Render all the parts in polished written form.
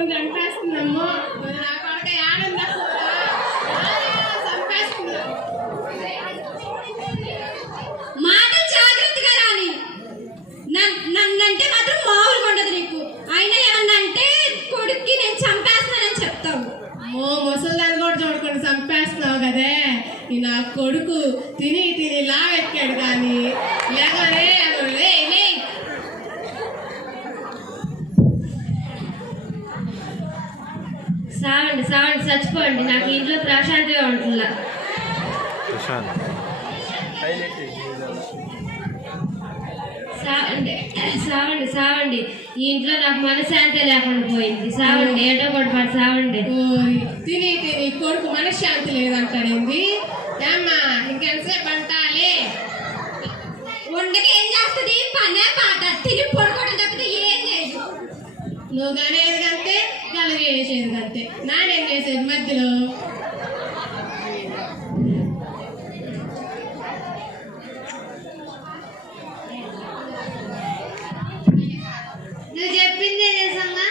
కొట్టుకొని చంపేస్తుందమ్మో. నా కొడుక ఆనంద చంపేస్తున్నా. మాటలు జాగ్రత్తగా రాని. నన్నంటే మాత్రం మామూలుగా ఉండదు నీకు. అయినా ఏమన్నా అంటే కొడుక్కి నేను చంపేస్తున్నానని చెప్తావు. ముసలిదాన్ని కూడా చూడకుండా చంపేస్తున్నావు కదే. నా కొడుకు తిని తిని లావెక్కాడు కానీ లేకనే సావండి సావండి చచ్చిపోండి. నాకు ఇంట్లో ప్రశాంతిగా ఉంటుందా. సావండి సావండి సావండి. ఈ ఇంట్లో నాకు మనశ్శాంతి లేకుండా పోయింది. సావండి ఏటో కొట్టుపాటు సావండి. తిని తిని కొడుకు మనశ్శాంతి లేదంటాడేంది ఏమ్మా? ఇంకెంతసేపు అంటాలే వండకి ఏం చేస్తుంది? పనే పాట తిని పడుకోవడం తప్పితే ఏం లేదు. నువ్వు కనేది కంటే గలగ చేసేది కంటే నానేం చేసేది మధ్యలో. నువ్వు చెప్పింది నిజంగా?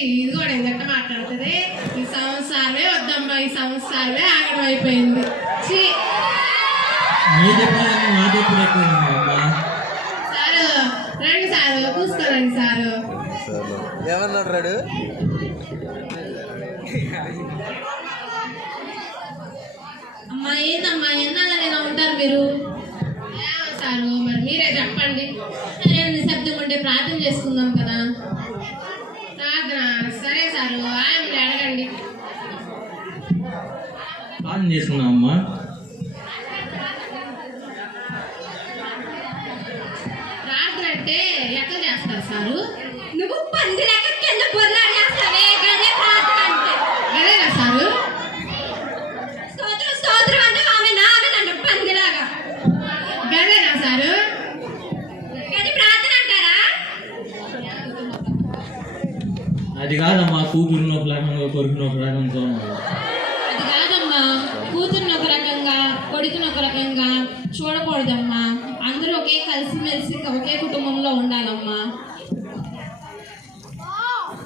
ఇది కూడా ఏంటంటే మాట్లాడుతుంది. ఈ సంవత్సరాలే వద్దమ్మా, ఈ సంవత్సరాలే ఆగడం అయిపోయింది. సారు రండి సారు, కూర్చోరండి సారు. ఏమన్నాడు? అమ్మా ఏందమ్మా ఎన్నాళ్ళ ఇలా ఉంటారు మీరు? సారు మరి మీరే చెప్పండి. నిశ్శబ్దం ఉంటే ప్రార్థన చేసుకుందాం కదా. ప్రార్థన సరే సారు, ఆయన్ని అడగండి. ప్రార్థన చేసుకున్నాం అమ్మా. ప్రార్థన అంటే ఎట్లా చేస్తారు సారు? నువ్వు పంది లెక్క కింద బొర్లాడేస్తావే, గదే ప్రార్థన అంటే. అదేనా సారు? స్తోత్రం స్తోత్రం అంటే ఆమె నాగనంట పందిలాగా. గదేనా సారు? గది ప్రార్థన అంటారా? అది కాదమ్మా, కూతురుని ఒక రకంగా కొడుకుని ఒక రకంగా. అది కాదమ్మా, కూతురుని ఒక రకంగా కొడుకుని ఒక రకంగా చూడకూడదమ్మా. అందరూ ఒకే కలిసిమెలిసి ఒకే కుటుంబంలో ఉండాలమ్మా.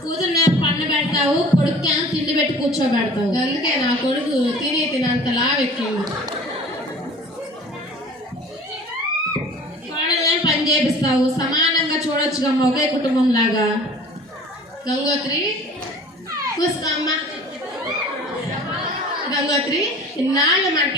కూతురుని పండ పెడతావు, కొడుకు తిండి పెట్టి కూర్చోబెడతావు. అందుకే నా కొడుకు తిని తినంత లావెక్కింది. కోడల్ని పని చేపిస్తావు. సమానంగా చూడొచ్చుగమ్మా ఒకే కుటుంబం లాగా. గంగోత్రి కూసుకో అమ్మా. గంగోత్రి ఇన్నాళ్ళు మనకి